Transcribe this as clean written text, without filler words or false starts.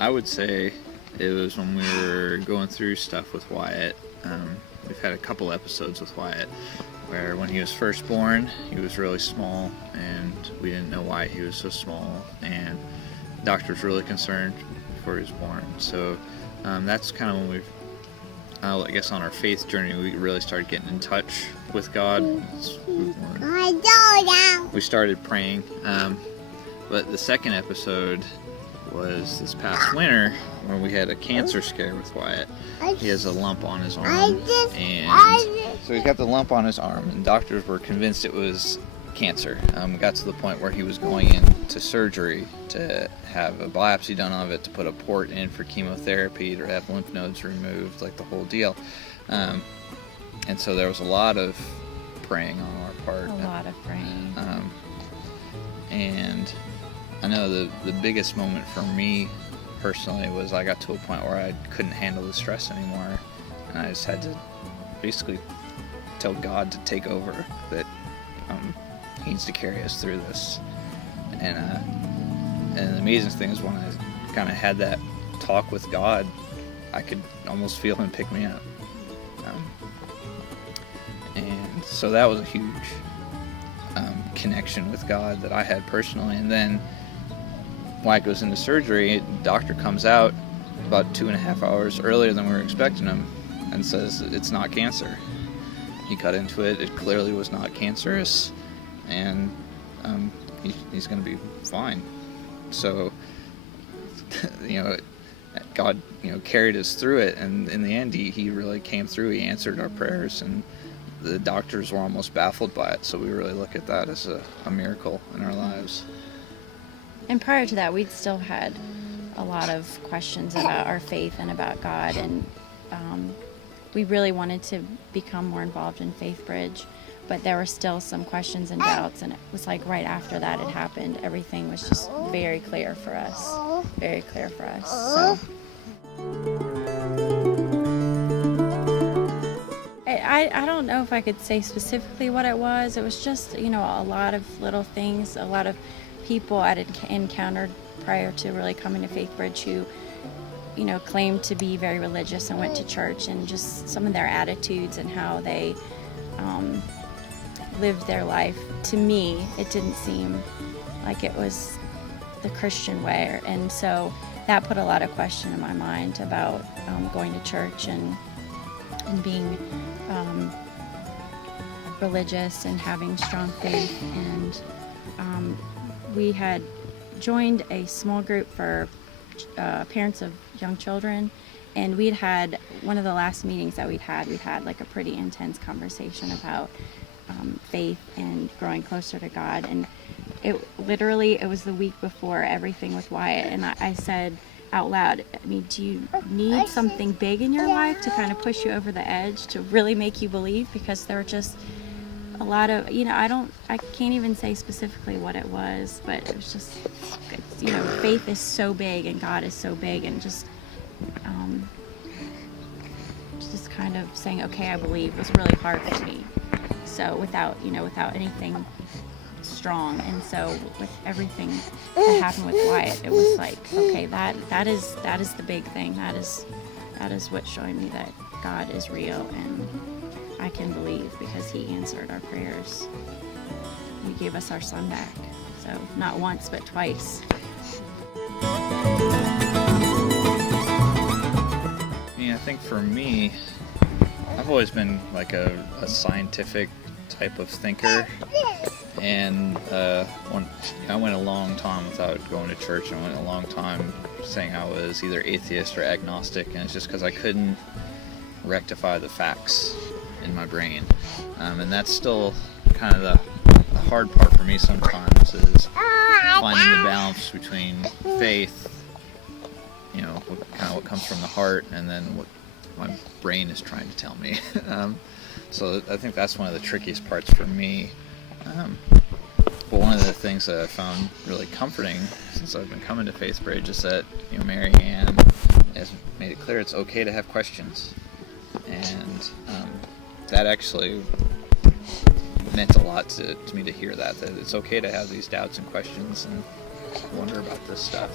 I would say it was when we were going through stuff with Wyatt. We've had a couple episodes with Wyatt where when he was first born, he was really small, and we didn't know why he was so small, and the doctor was really concerned before he was born. So that's kind of when we've, I guess on our faith journey, we really started getting in touch with God. We started praying. But the second episode was this past winter where we had a cancer scare with Wyatt. He has a lump on his arm, and so he's got the lump on his arm, and doctors were convinced it was cancer. We got to the point where he was going into surgery to have a biopsy done of it, to put a port in for chemotherapy, to have lymph nodes removed, like the whole deal. And so there was a lot of praying on our part. A lot of praying. And I know the biggest moment for me personally was I got to a point where I couldn't handle the stress anymore, and I just had to basically tell God to take over, that he needs to carry us through this. And the amazing thing is when I kind of had that talk with God, I could almost feel him pick me up. And so that was a huge connection with God that I had personally. And then Wyatt goes into surgery, the doctor comes out about 2.5 hours earlier than we were expecting him and says it's not cancer. He cut into it, it clearly was not cancerous, and he's going to be fine. So, God, carried us through it, and in the end, he really came through. He answered our prayers, and the doctors were almost baffled by it. So we really look at that as a miracle in our lives. And prior to that, we'd still had a lot of questions about our faith and about God, and we really wanted to become more involved in Faith Bridge, but there were still some questions and doubts, and it was like right after that had happened, everything was just very clear for us. So I don't know if I could say specifically what it was. It was just, a lot of little things, a lot of people I had encountered prior to really coming to Faith Bridge who, claimed to be very religious and went to church, and just some of their attitudes and how they lived their life. To me, it didn't seem like it was the Christian way, and so that put a lot of question in my mind about going to church and being religious and having strong faith. And we had joined a small group for parents of young children, and we'd had one of the last meetings that we'd had like a pretty intense conversation about faith and growing closer to God. And it was the week before everything with Wyatt, and I said out loud, do you need something big in your life to kind of push you over the edge to really make you believe? Because there were just a lot of, I can't even say specifically what it was, but it was just, faith is so big and God is so big, and just kind of saying, okay, I believe, was really hard for me. So without anything strong. And so with everything that happened with Wyatt, it was like, okay, that is the big thing. That is what's showing me that God is real, and I can believe because he answered our prayers. He gave us our son back. So not once, but twice. I think for me, I've always been like a scientific type of thinker, and I went a long time without going to church. I went a long time saying I was either atheist or agnostic, and it's just because I couldn't rectify the facts in my brain, and that's still kind of the hard part for me sometimes, is finding the balance between faith, what comes from the heart, and then what my brain is trying to tell me. So I think that's one of the trickiest parts for me. But one of the things that I found really comforting since I've been coming to Faith Bridge is that Mary Ann has made it clear it's okay to have questions, and that actually meant a lot to me to hear that it's okay to have these doubts and questions and wonder about this stuff.